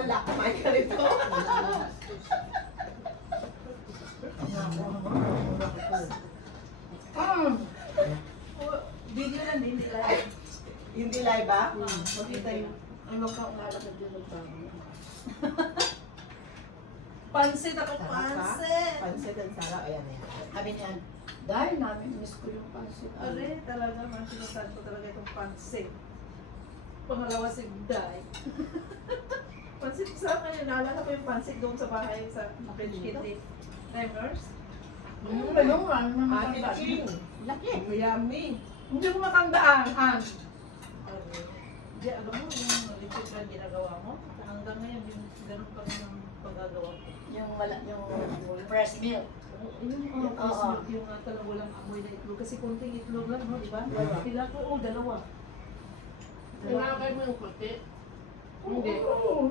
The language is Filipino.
wala. Kumain ka rito. Video lang din, hindi live. Hindi live ba? Makita yung ano ka, nalakad yun ng tao. Pansit ako, pansit! Pansit and sarap. Ayan, ayan. Sabi niyan, dahil namin miss ko yung pansit. Are, talaga, masinutan ko talaga itong pansit. Pangalawa si Day. Pansit sa akin, naalala ko yung pansit doon sa bahay sa French Kitty. Remers? Ganun nga, ano naman Ate ang King. laki. Yummy. Hindi ko matandaan, Han. Hindi, alam mo, yung lipid na ginagawa mo, hanggang ngayon, yung ganun pa rin ang paggagawa ko. Yung fresh milk. Yung ice milk, yung talagang walang amoy na itlog. Kasi konting itlog lang, no, di ba? Pila ko, dalawa. Kailangan mo yung puti. Hindi. Oo.